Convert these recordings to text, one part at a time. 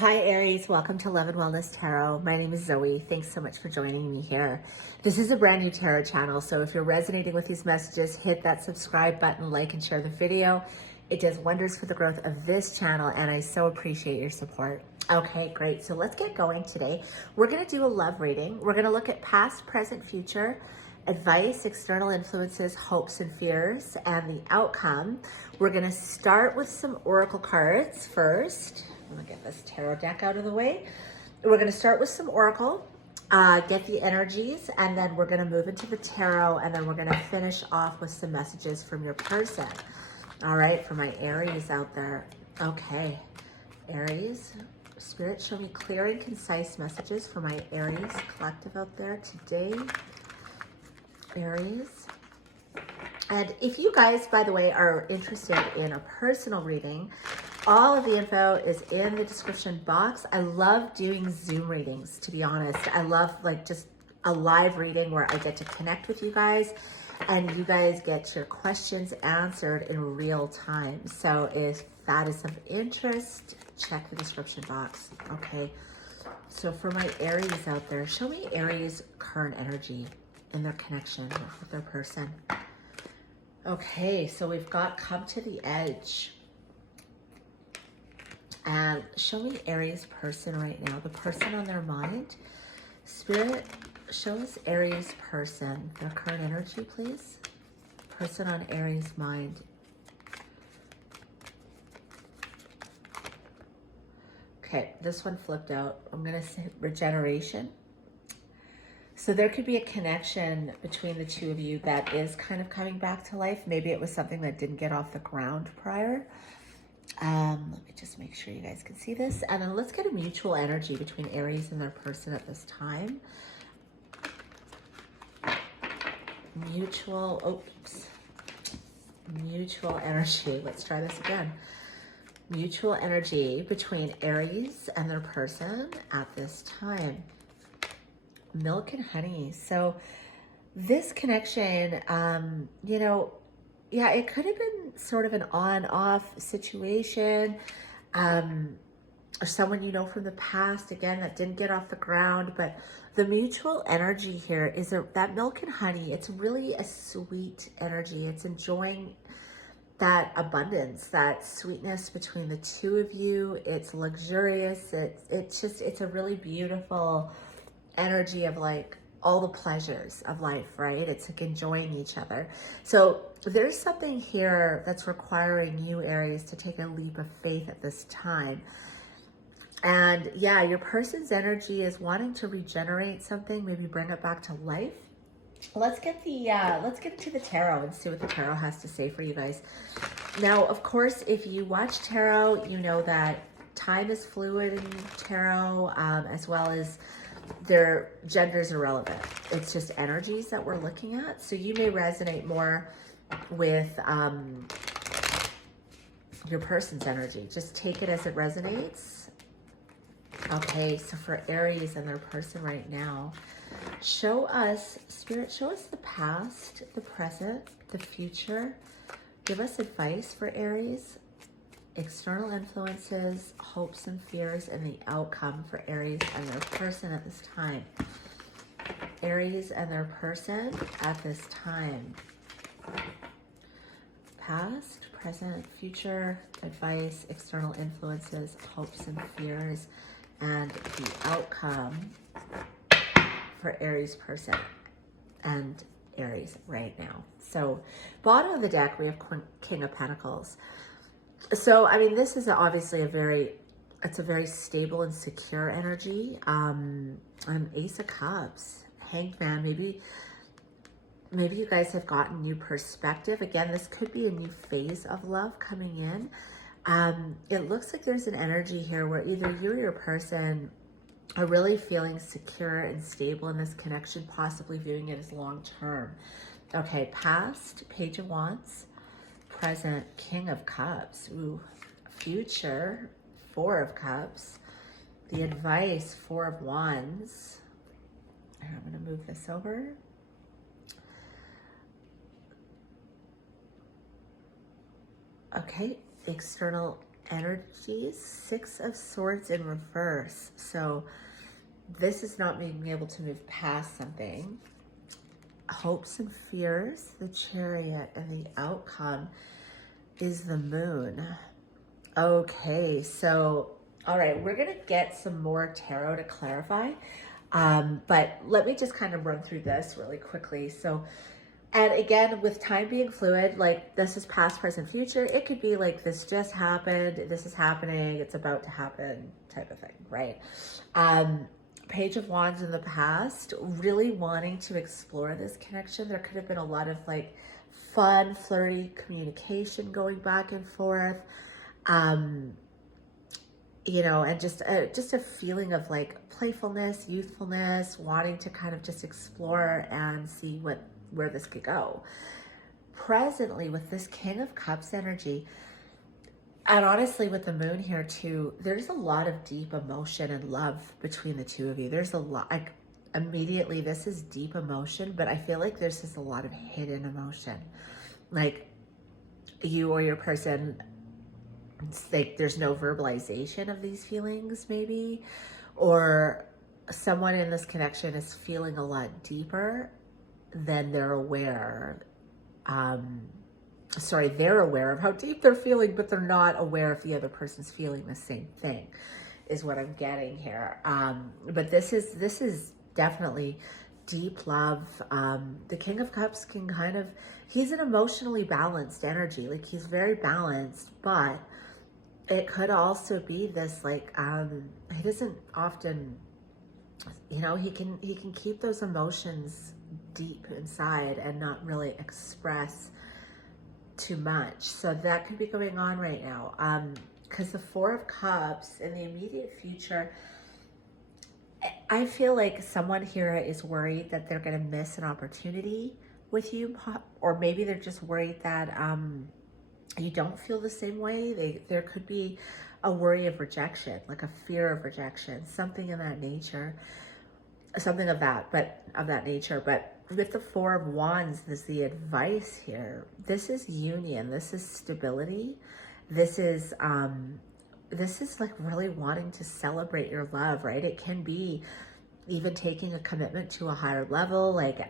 Hi Aries, welcome to Love and Wellness Tarot. My name is Zoe. Thanks so much for joining me here. This is a brand new tarot channel, so if you're resonating with these messages, hit that subscribe button, like and share the video. It does wonders for the growth of this channel and I so appreciate your support. Okay, great. So let's get going today. We're going to do a love reading. We're going to look at past, present, future, advice, external influences, hopes and fears, and the outcome. We're going to start with some oracle cards first. I'm gonna get this tarot deck out of the way. We're gonna start with some oracle, get the energies, and then we're gonna move into the tarot, and then we're gonna finish off with some messages from your person. All right, for my Aries out there. Okay, Aries, Spirit, show me clear and concise messages for my Aries collective out there today. Aries. And if you guys, by the way, are interested in a personal reading, all of the info is in the description box. I love doing Zoom readings, to be honest. I love like just a live reading where I get to connect with you guys and you guys get your questions answered in real time. So if that is of interest, check the description box. Okay. So for my Aries out there, show me Aries' current energy in their connection with their person. Okay, so we've got come to the edge. And show me Aries person right now, the person on their mind. Spirit, show us Aries person, their current energy, please. Person on Aries mind. Okay, this one flipped out. I'm going to say regeneration. So there could be a connection between the two of you that is kind of coming back to life. Maybe it was something that didn't get off the ground prior. Let me just make sure you guys can see this. And then let's get a mutual energy between Aries and their person at this time. Mutual energy. Let's try this again. Mutual energy between Aries and their person at this time. Milk and honey. So this connection, yeah, it could have been sort of an on-off situation, or someone you know from the past, again, that didn't get off the ground. But the mutual energy here is that milk and honey. It's really a sweet energy. It's enjoying that abundance, that sweetness between the two of you. It's luxurious. It's a really beautiful energy of like all the pleasures of life, right? It's like enjoying each other. So there's something here that's requiring you, Aries, to take a leap of faith at this time. And yeah, your person's energy is wanting to regenerate something, maybe bring it back to life. Let's get into the tarot and see what the tarot has to say for you guys. Now, of course, if you watch tarot, you know that time is fluid in tarot, as well as their gender's irrelevant. It's just energies that we're looking at. So you may resonate more with your person's energy. Just take it as it resonates. Okay, so for Aries and their person right now, show us, Spirit, show us the past, the present, the future. Give us advice for Aries. External influences, hopes and fears, and the outcome for Aries and their person at this time. Aries and their person at this time. Past, present, future, advice, external influences, hopes and fears, and the outcome for Aries person and Aries right now. So bottom of the deck, we have King of Pentacles. So, I mean, this is obviously it's a very stable and secure energy. Ace of Cups, Hanged Man. Maybe you guys have gotten new perspective. Again, this could be a new phase of love coming in. It looks like there's an energy here where either you or your person are really feeling secure and stable in this connection, possibly viewing it as long-term. Okay, past, Page of Wands. Present, King of Cups. Ooh, future, Four of Cups. The advice, Four of Wands. And I'm going to move this over. Okay, external energies, 6 of Swords in reverse. So this is not being able to move past something. Hopes and fears, the Chariot, and the outcome is the Moon. Okay, so, all right, we're going to get some more tarot to clarify. But let me just kind of run through this really quickly. So, and again, with time being fluid, like this is past, present, future. It could be like this just happened, this is happening, it's about to happen type of thing, right? Page of Wands in the past, really wanting to explore this connection. There could have been a lot of like fun, flirty communication going back and forth. You know, and just a feeling of like playfulness, youthfulness, wanting to kind of just explore and see where this could go. Presently, with this King of Cups energy, and honestly with the Moon here too, there's a lot of deep emotion and love between the two of you. There's a lot, like immediately this is deep emotion, but I feel like there's just a lot of hidden emotion. Like you or your person, it's like there's no verbalization of these feelings maybe, or someone in this connection is feeling a lot deeper than they're aware. They're aware of how deep they're feeling, but they're not aware if the other person's feeling the same thing, is what I'm getting here. But this is definitely deep love. The King of Cups can kind of, he's an emotionally balanced energy. Like he's very balanced, but it could also be this like, he doesn't often, you know, he can keep those emotions deep inside and not really express too much. So that could be going on right now. Because the Four of Cups in the immediate future, I feel like someone here is worried that they're going to miss an opportunity with you, or maybe they're just worried that you don't feel the same way. There could be a worry of rejection, like a fear of rejection, something in that nature, something of that nature. But with the Four of Wands, this is the advice here. This is union. This is stability. This is like really wanting to celebrate your love, right? It can be even taking a commitment to a higher level, like,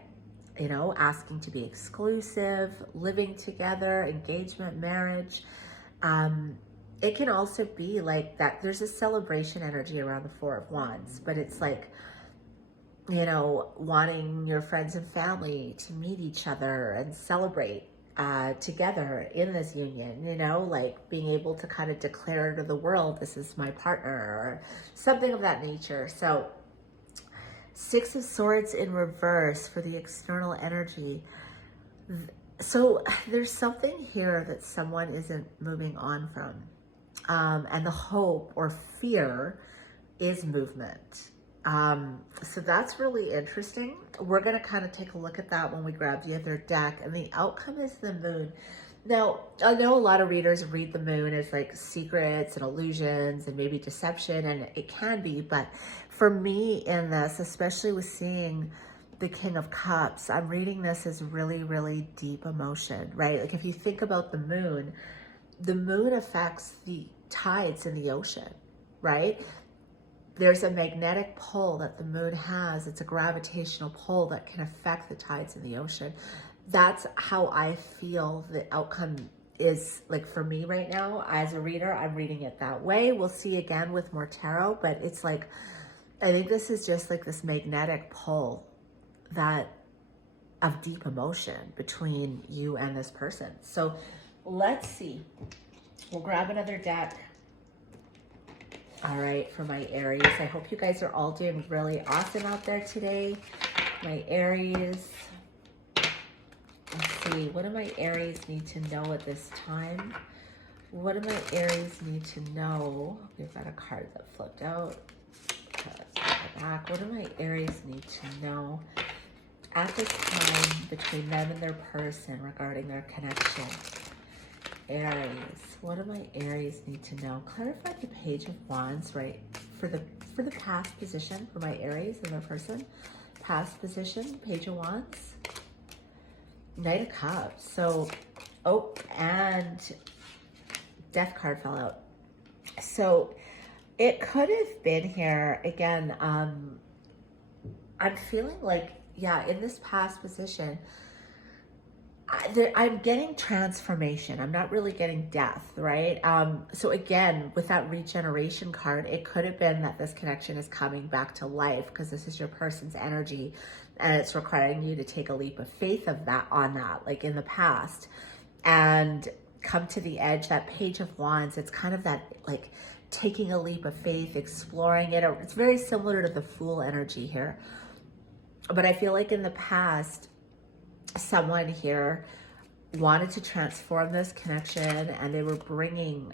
you know, asking to be exclusive, living together, engagement, marriage. It can also be like that. There's a celebration energy around the Four of Wands, but it's like, you know, wanting your friends and family to meet each other and celebrate together in this union, you know, like being able to kind of declare to the world, this is my partner, or something of that nature. So 6 of Swords in reverse for the external energy. So there's something here that someone isn't moving on from. And the hope or fear is movement. So that's really interesting. We're going to kind of take a look at that when we grab the other deck, and the outcome is the Moon. Now, I know a lot of readers read the Moon as like secrets and illusions and maybe deception, and it can be, but for me in this, especially with seeing the King of Cups, I'm reading this as really, really deep emotion, right? Like if you think about the Moon affects the tides in the ocean, right? There's a magnetic pull that the Moon has. It's a gravitational pull that can affect the tides in the ocean. That's how I feel the outcome is like for me right now. As a reader, I'm reading it that way. We'll see again with more tarot, but it's like, I think this is just like this magnetic pull of deep emotion between you and this person. So let's see. We'll grab another deck. All right, for my Aries, I hope you guys are all doing really awesome out there today. My Aries, let's see, what do my Aries need to know at this time? What do my Aries need to know? We've got a card that flipped out. Okay, let's put it back. What do my Aries need to know at this time between them and their person regarding their connection? Aries, what do my Aries need to know? Clarify the Page of Wands, right? For the past position for my Aries and their person. Past position, Page of Wands. Knight of Cups. So, oh, and Death card fell out. So it could have been here again. I'm feeling like, yeah, in this past position, I'm getting transformation. I'm not really getting death, right? So again, with that regeneration card, it could have been that this connection is coming back to life because this is your person's energy, and it's requiring you to take a leap of faith of that on that, like in the past, and come to the edge. That Page of Wands, it's kind of that like taking a leap of faith, exploring it. It's very similar to the Fool energy here, but I feel like in the past, someone here wanted to transform this connection, and they were bringing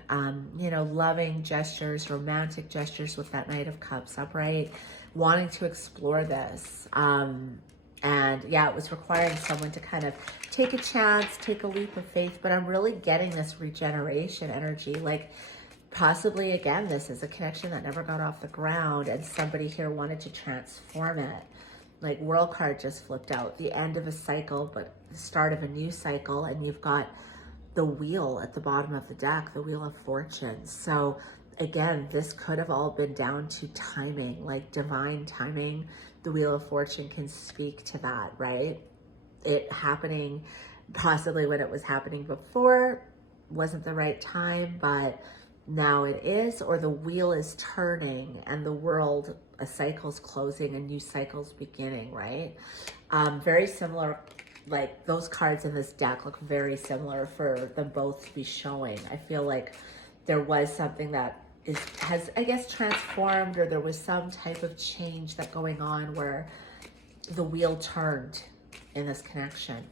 you know, loving gestures, romantic gestures with that Knight of Cups upright, wanting to explore this, and yeah, it was requiring someone to kind of take a chance, take a leap of faith. But I'm really getting this regeneration energy, like possibly again, this is a connection that never got off the ground, and somebody here wanted to transform it. Like World card just flipped out, the end of a cycle, but the start of a new cycle. And you've got the Wheel at the bottom of the deck, the Wheel of Fortune. So again, this could have all been down to timing, like divine timing. The Wheel of Fortune can speak to that, right? It happening possibly when it was happening before wasn't the right time, but now it is. Or the wheel is turning and the world, a cycle's closing, a new cycle's beginning, right? Very similar, like those cards in this deck look very similar for them both to be showing. I feel like there was something that has, I guess, transformed, or there was some type of change that going on where the wheel turned in this connection.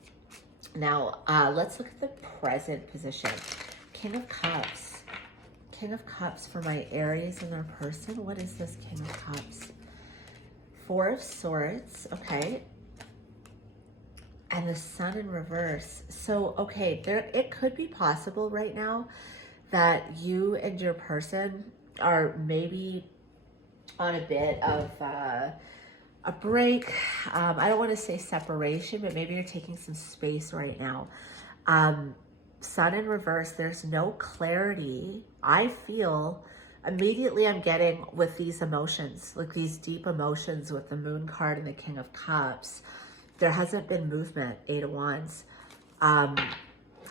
Now, let's look at the present position. King of Cups. King of Cups for my Aries and their person. What is this King of Cups? Four of Swords, okay. And the Sun in reverse. So, okay, it could be possible right now that you and your person are maybe on a bit of a break. I don't want to say separation, but maybe you're taking some space right now. Sun in reverse, there's no clarity. I feel immediately I'm getting with these emotions, like these deep emotions with the Moon card and the King of Cups. There hasn't been movement, 8 of Wands. And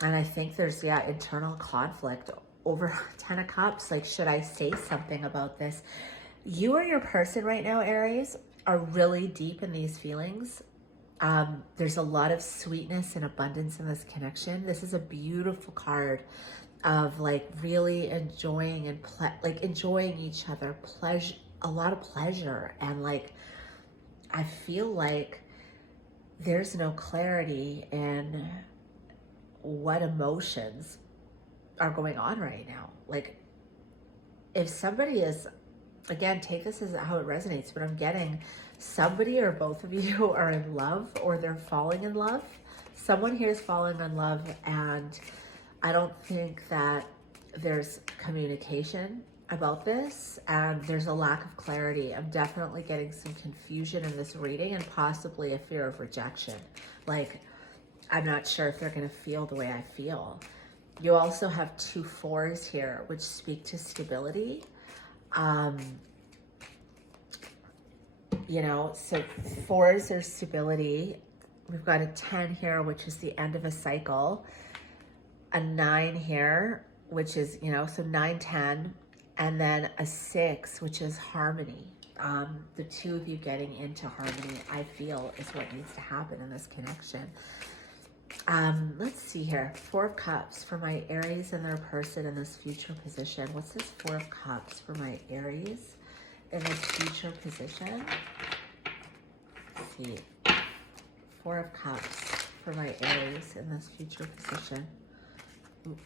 I think there's, yeah, internal conflict over 10 of Cups. Like, should I say something about this? You or your person right now, Aries, are really deep in these feelings. There's a lot of sweetness and abundance in this connection. This is a beautiful card of like really enjoying and like enjoying each other, pleasure, a lot of pleasure. And like, I feel like there's no clarity in what emotions are going on right now. Like, if somebody is, again, take this as how it resonates, but I'm getting somebody or both of you are in love, or they're falling in love. Someone here is falling in love, and I don't think that there's communication about this, and there's a lack of clarity. I'm definitely getting some confusion in this reading, and possibly a fear of rejection. Like, I'm not sure if they're going to feel the way I feel. You also have 2 4s here, which speak to stability. You know, so 4s are stability. We've got a 10 here, which is the end of a cycle. A 9 here, which is, you know, so 9, 10. And then a 6, which is harmony. The 2 of you getting into harmony, I feel, is what needs to happen in this connection. Let's see here. 4 of Cups for my Aries and their person in this future position. What's this 4 of Cups for my Aries in this future position? Let's see. 4 of Cups for my Aries in this future position. Ooh.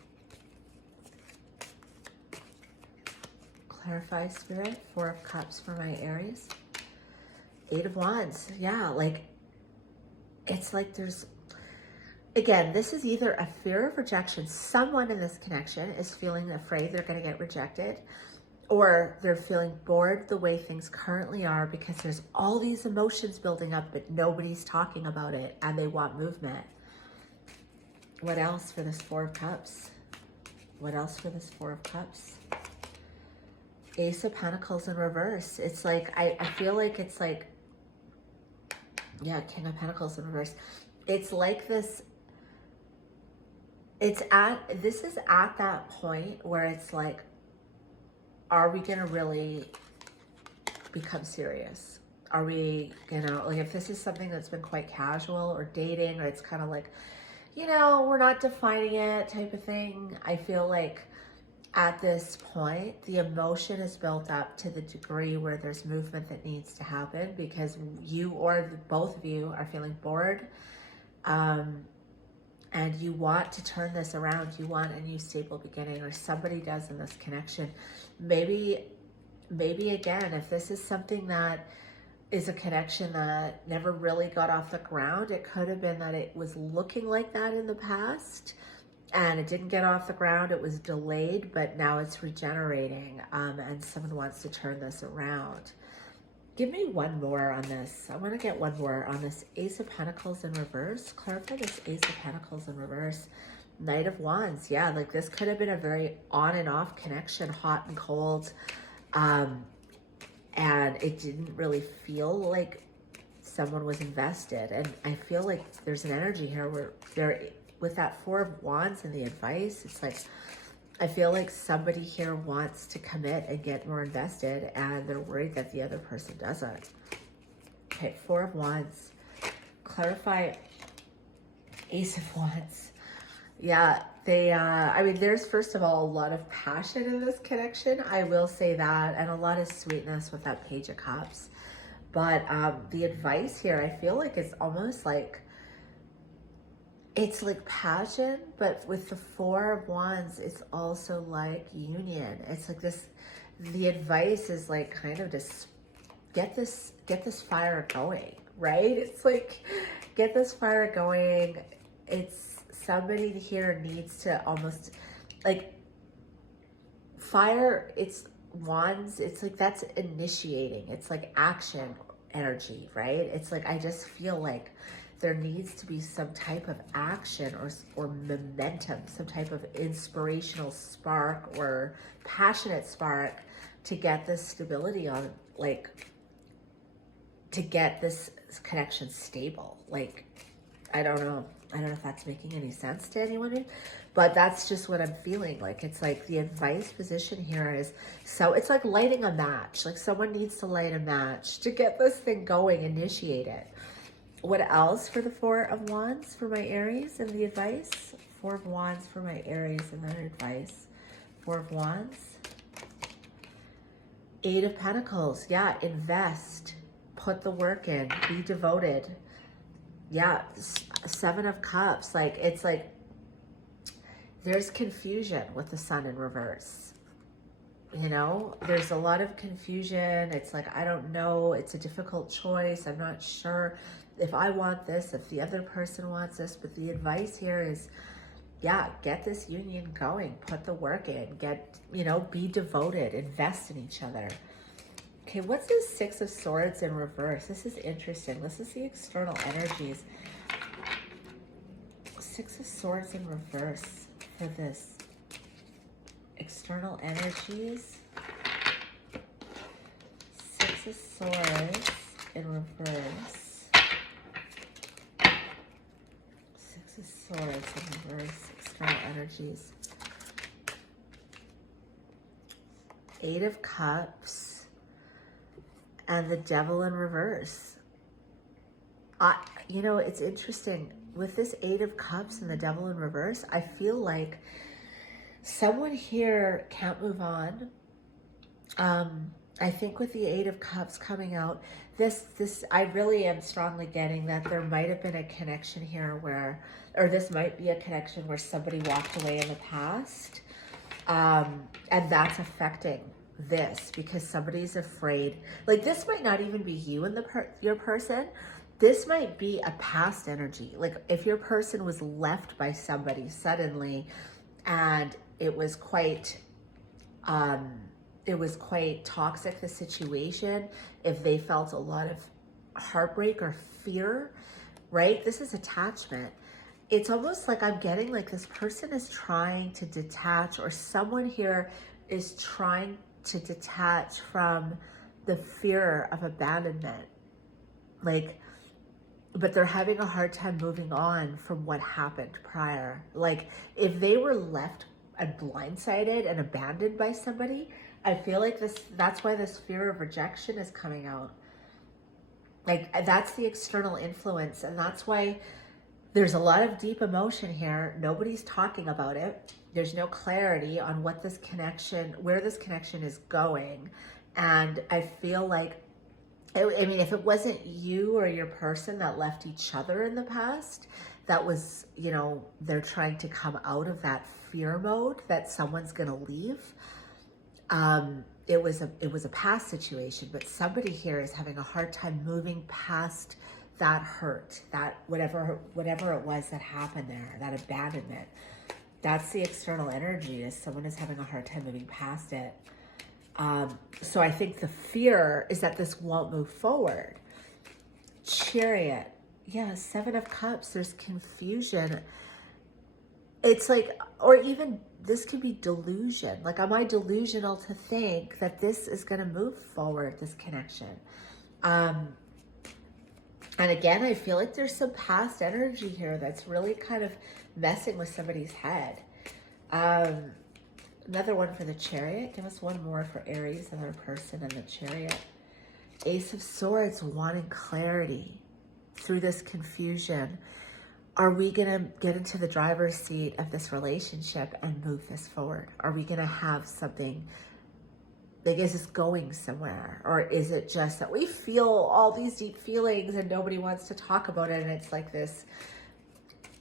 Clarify, Spirit. 4 of Cups for my Aries. 8 of Wands. Yeah, like, it's like there's, again, this is either a fear of rejection. Someone in this connection is feeling afraid they're going to get rejected, or they're feeling bored the way things currently are because there's all these emotions building up, but nobody's talking about it, and they want movement. What else for this 4 of Cups? What else for this 4 of Cups? Ace of Pentacles in reverse. It's like, I feel like it's like, yeah, King of Pentacles in reverse. It's like this, this is at that point where it's like, are we gonna really become serious? Are we, like if this is something that's been quite casual or dating, or it's kind of like, we're not defining it type of thing. I feel like at this point, the emotion is built up to the degree where there's movement that needs to happen because you or both of you are feeling bored. And you want to turn this around. You want a new stable beginning, or somebody does in this connection. Maybe again, if this is something that is a connection that never really got off the ground, it could have been that it was looking like that in the past and it didn't get off the ground. It was delayed, but now it's regenerating, and someone wants to turn this around. Give me one more on this. I want to get one more on this Ace of Pentacles in reverse. Clarify this Ace of Pentacles in reverse. Knight of Wands. Yeah, like this could have been a very on and off connection, hot and cold. And it didn't really feel like someone was invested. And I feel like there's an energy here where with that Four of Wands and the advice, it's like, I feel like somebody here wants to commit and get more invested, and they're worried that the other person doesn't. Okay, Four of Wands. Clarify Ace of Wands. Yeah, I mean, there's first of all a lot of passion in this connection. I will say that, and a lot of sweetness with that Page of Cups. But the advice here, I feel like it's almost like, it's like passion, but with the Four of Wands, it's also like union. It's like this, the advice is like kind of just get this fire going, right? It's like, get this fire going. It's somebody here needs to almost like fire. It's Wands. It's like, that's initiating. It's like action energy, right? It's like, I just feel like there needs to be some type of action or momentum, some type of inspirational spark or passionate spark to get this stability on, like, to get this connection stable. Like, I don't know if that's making any sense to anyone, but that's just what I'm feeling. Like, it's like the advice position here is, so it's like lighting a match. Like someone needs to light a match to get this thing going, initiate it. What else for the Four of Wands for my Aries and the advice? Four of Wands for my Aries and their advice. Four of Wands. Eight of Pentacles. Yeah, invest. Put the work in. Be devoted. Yeah, Seven of Cups. Like, it's like there's confusion with the Sun in reverse. There's a lot of confusion. It's like, I don't know. It's a difficult choice. I'm not sure if I want this, if the other person wants this, but the advice here is, yeah, get this union going, put the work in, be devoted, invest in each other. Okay, what's this Six of Swords in reverse? This is interesting. This is the external energies. Six of Swords in reverse for this external energies. Six of Swords in reverse. Six of Swords in reverse, external energies. Eight of Cups and the Devil in reverse. It's interesting. With this Eight of Cups and the Devil in reverse, I feel like someone here can't move on. I think with the Eight of Cups coming out, I really am strongly getting that there might have been a connection here or this might be a connection where somebody walked away in the past. And that's affecting this because somebody's afraid. Like, this might not even be you and your person. This might be a past energy. Like, if your person was left by somebody suddenly and it was quite toxic, the situation, if they felt a lot of heartbreak or fear, right? This is attachment. It's almost like I'm getting like this person is trying to detach, or someone here is trying to detach from the fear of abandonment. Like, but they're having a hard time moving on from what happened prior. Like, if they were left and blindsided and abandoned by somebody, I feel like that's why this fear of rejection is coming out. Like, that's the external influence, and that's why there's a lot of deep emotion here. Nobody's talking about it. There's no clarity on what this connection, where this connection is going. And I feel like, I mean, if it wasn't you or your person that left each other in the past, that was, you know, they're trying to come out of that fear mode that someone's going to leave. It was a past situation, but somebody here is having a hard time moving past that hurt, that whatever it was that happened there, that abandonment. That's the external energy, is someone is having a hard time moving past it. So I think the fear is that this won't move forward. Chariot. Yeah, 7 of Cups. There's confusion. It's like, or even this could be delusion. Like, am I delusional to think that this is going to move forward, this connection? And again, I feel like there's some past energy here that's really kind of messing with somebody's head. Another one for the Chariot. Give us one more for Aries and their person and the Chariot. Ace of Swords, wanting clarity through this confusion. Are we going to get into the driver's seat of this relationship and move this forward? Are we going to have something, like, is this going somewhere? Or is it just that we feel all these deep feelings and nobody wants to talk about it, and it's like this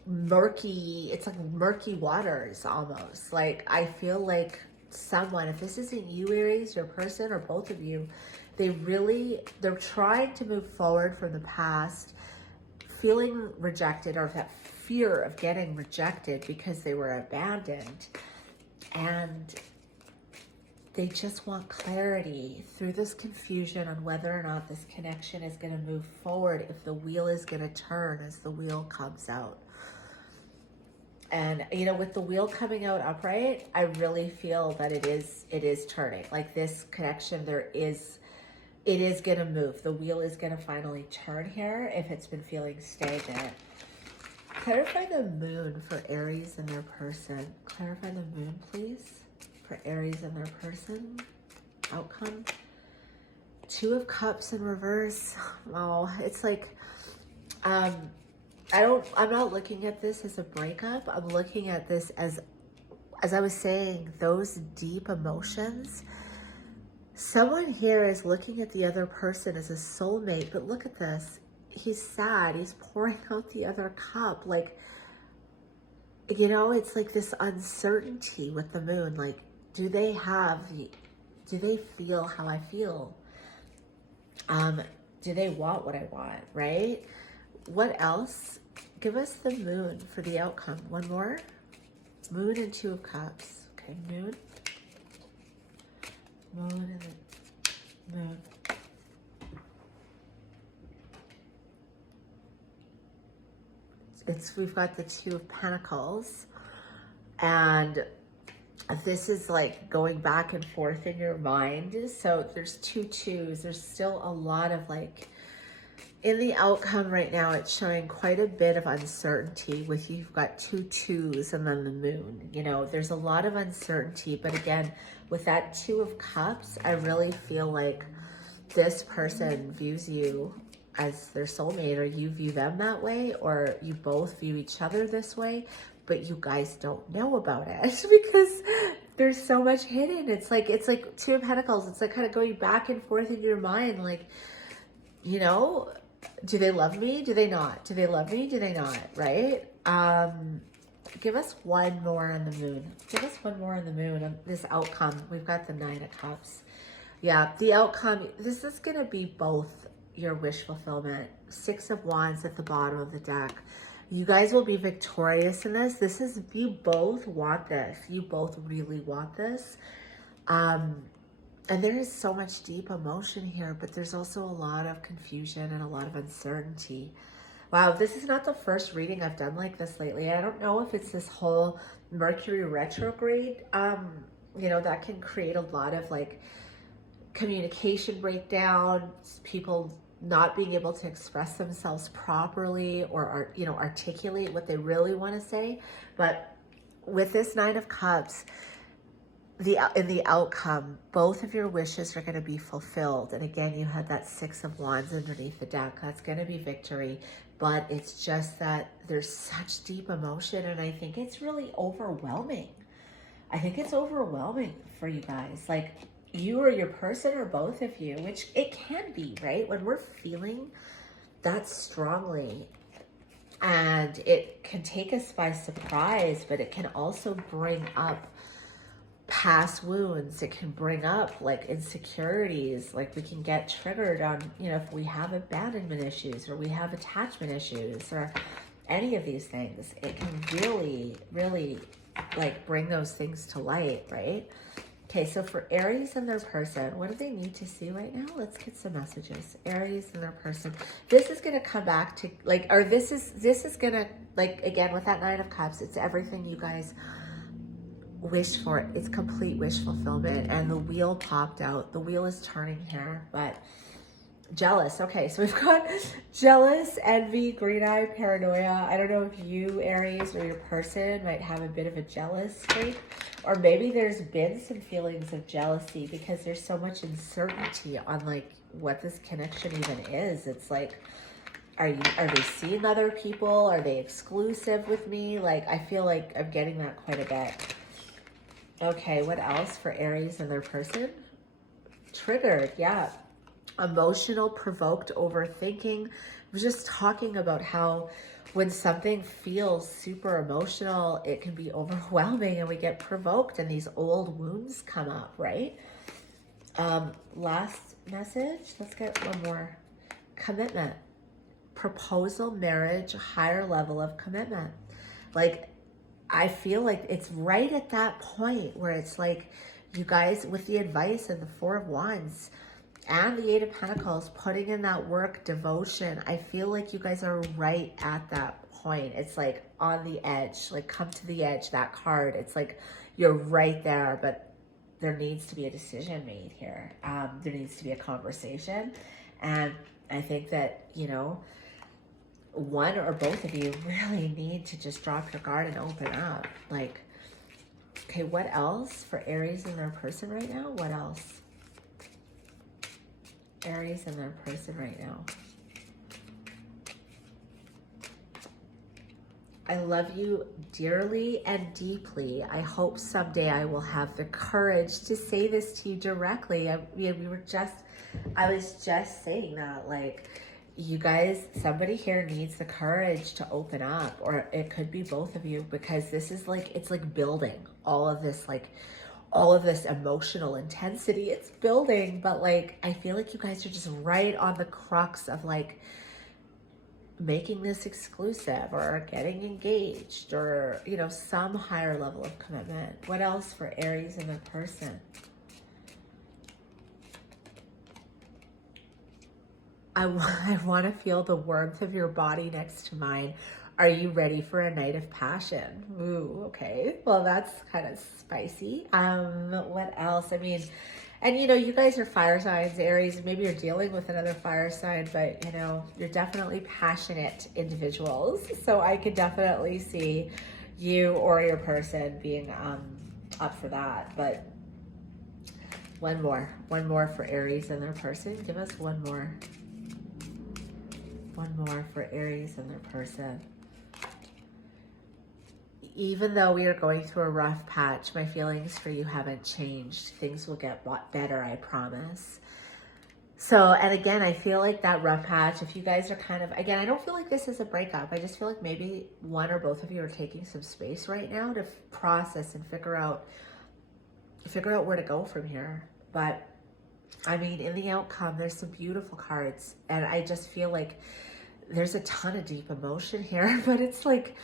murky, it's like murky waters almost. Like, I feel like someone, if this isn't you, Aries, your person, or both of you, they're trying to move forward from the past, feeling rejected, or that fear of getting rejected because they were abandoned, and they just want clarity through this confusion on whether or not this connection is going to move forward, if the wheel is going to turn as the wheel comes out. And, you know, with the wheel coming out upright, I really feel that it is turning. Like, this connection, it is going to move. The wheel is going to finally turn here if it's been feeling stagnant. Clarify the moon for Aries and their person. Clarify the moon, please, for Aries and their person. Outcome. 2 of Cups in reverse. Oh, it's like, I'm not looking at this as a breakup. I'm looking at this as I was saying, those deep emotions. Someone here is looking at the other person as a soulmate, but look at this. He's sad. He's pouring out the other cup. Like, you know, it's like this uncertainty with the moon. Like, do they feel how I feel? Do they want what I want, right? What else? Give us the moon for the outcome. One more. Moon and 2 of Cups. Okay, moon. Moon and the moon. We've got the 2 of Pentacles, and this is like going back and forth in your mind. So there's 2 twos. There's still a lot of, like, in the outcome right now, it's showing quite a bit of uncertainty with you've got 2 twos and then the moon. You know, there's a lot of uncertainty, but again, with that 2 of Cups, I really feel like this person views you as their soulmate, or you view them that way, or you both view each other this way, but you guys don't know about it because there's so much hidden. It's like 2 of Pentacles. It's like kind of going back and forth in your mind, like, you know, do they love me? Do they not? Do they love me? Do they not? Right? Give us one more on the moon. Give us one more on the moon on this outcome. We've got the 9 of Cups. Yeah, the outcome, this is going to be both your wish fulfillment. 6 of Wands at the bottom of the deck. You guys will be victorious in this. This is, you both want this. You both really want this. And there is so much deep emotion here, but there's also a lot of confusion and a lot of uncertainty. Wow, this is not the first reading I've done like this lately. I don't know if it's this whole Mercury retrograde you know, that can create a lot of like communication breakdown, people not being able to express themselves properly or, you know, articulate what they really want to say. But with this Nine of Cups, in the outcome, both of your wishes are going to be fulfilled. And again, you had that Six of Wands underneath the deck. That's going to be victory. But it's just that there's such deep emotion, and I think it's really overwhelming. I think it's overwhelming for you guys. Like, you or your person or both of you, which it can be, right? When we're feeling that strongly, and it can take us by surprise, but it can also bring up past wounds. It can bring up like insecurities, like we can get triggered on, you know, if we have abandonment issues or we have attachment issues or any of these things, it can really, really like bring those things to light, right? Okay, so for Aries and their person, what do they need to see right now? Let's get some messages. Aries and their person. This is going to come back to like, or this is going to, like, again, with that Nine of Cups, it's everything you guys wish for. It's complete wish fulfillment, and the wheel popped out. The wheel is turning here, but jealous. Okay, so we've got jealous, envy, green eye, paranoia. I don't know if you, Aries, or your person might have a bit of a jealous streak, or maybe there's been some feelings of jealousy because there's so much uncertainty on like what this connection even is. It's like, are they seeing other people? Are they exclusive with me? Like, I feel like I'm getting that quite a bit. Okay, what else for Aries and their person? Triggered, yeah. Emotional, provoked overthinking. I was just talking about how when something feels super emotional, it can be overwhelming and we get provoked and these old wounds come up, right? Last message, let's get one more. Commitment. Proposal, marriage, higher level of commitment. Like, I feel like it's right at that point where it's like you guys, with the advice of the Four of Wands and the Eight of Pentacles, putting in that work, devotion, I feel like you guys are right at that point. It's like on the edge, like come to the edge, that card. It's like you're right there, but there needs to be a decision made here. There needs to be a conversation. And I think that, you know, one or both of you really need to just drop your guard and open up. Like, okay, what else for Aries and their person right now? What else? Aries and their person right now. I love you dearly and deeply. I hope someday I will have the courage to say this to you directly. I was just saying that, like, you guys, somebody here needs the courage to open up, or it could be both of you, because this is like, it's like building all of this, like all of this emotional intensity. It's building, but like, I feel like you guys are just right on the crux of like making this exclusive or getting engaged or, you know, some higher level of commitment. What else for Aries and their person? I want to feel the warmth of your body next to mine. Are you ready for a night of passion? Ooh, okay. Well, that's kind of spicy. What else? I mean, and you know, you guys are fire signs, Aries. Maybe you're dealing with another fire sign, but you know, you're definitely passionate individuals. So I could definitely see you or your person being up for that. But one more for Aries and their person. Give us one more. One more for Aries and their person. Even though we are going through a rough patch, my feelings for you haven't changed. Things will get better, I promise. So, and again, I feel like that rough patch, if you guys are kind of, again, I don't feel like this is a breakup. I just feel like maybe one or both of you are taking some space right now to process and figure out where to go from here. But I mean, in the outcome, there's some beautiful cards, and I just feel like there's a ton of deep emotion here, but it's like,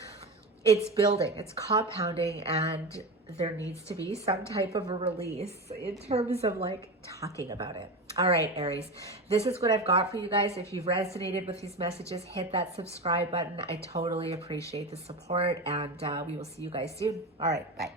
it's building, it's compounding, and there needs to be some type of a release in terms of like talking about it. All right, Aries, this is what I've got for you guys. If you've resonated with these messages, hit that subscribe button. I totally appreciate the support, and we will see you guys soon. All right, bye.